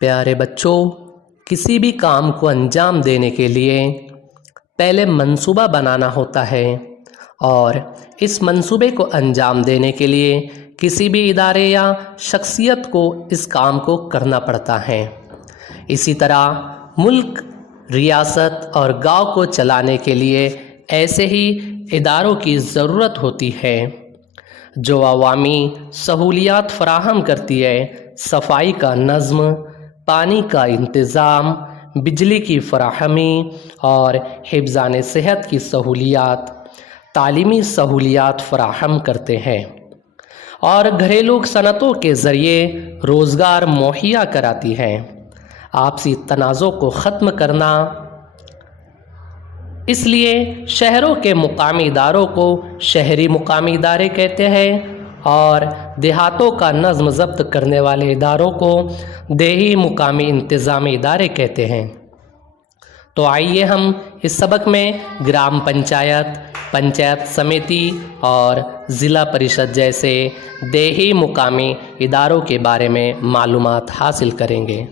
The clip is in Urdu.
پیارے بچوں، کسی بھی کام کو انجام دینے کے لیے پہلے منصوبہ بنانا ہوتا ہے، اور اس منصوبے کو انجام دینے کے لیے کسی بھی ادارے یا شخصیت کو اس کام کو کرنا پڑتا ہے۔ اسی طرح ملک، ریاست اور گاؤں کو چلانے کے لیے ایسے ہی اداروں کی ضرورت ہوتی ہے جو عوامی سہولیات فراہم کرتی ہے۔ صفائی کا نظم، پانی کا انتظام، بجلی کی فراہمی اور حفظان صحت کی سہولیات، تعلیمی سہولیات فراہم کرتے ہیں، اور گھریلو صنعتوں کے ذریعے روزگار مہیا کراتی ہیں۔ آپسی تنازع کو ختم کرنا، اس لیے شہروں کے مقامی اداروں کو شہری مقامی ادارے کہتے ہیں، اور دیہاتوں کا نظم ضبط کرنے والے اداروں کو دیہی مقامی انتظامی ادارے کہتے ہیں۔ تو آئیے ہم اس سبق میں گرام پنچایت، پنچایت سمیتی اور ضلع پریشد جیسے دیہی مقامی اداروں کے بارے میں معلومات حاصل کریں گے۔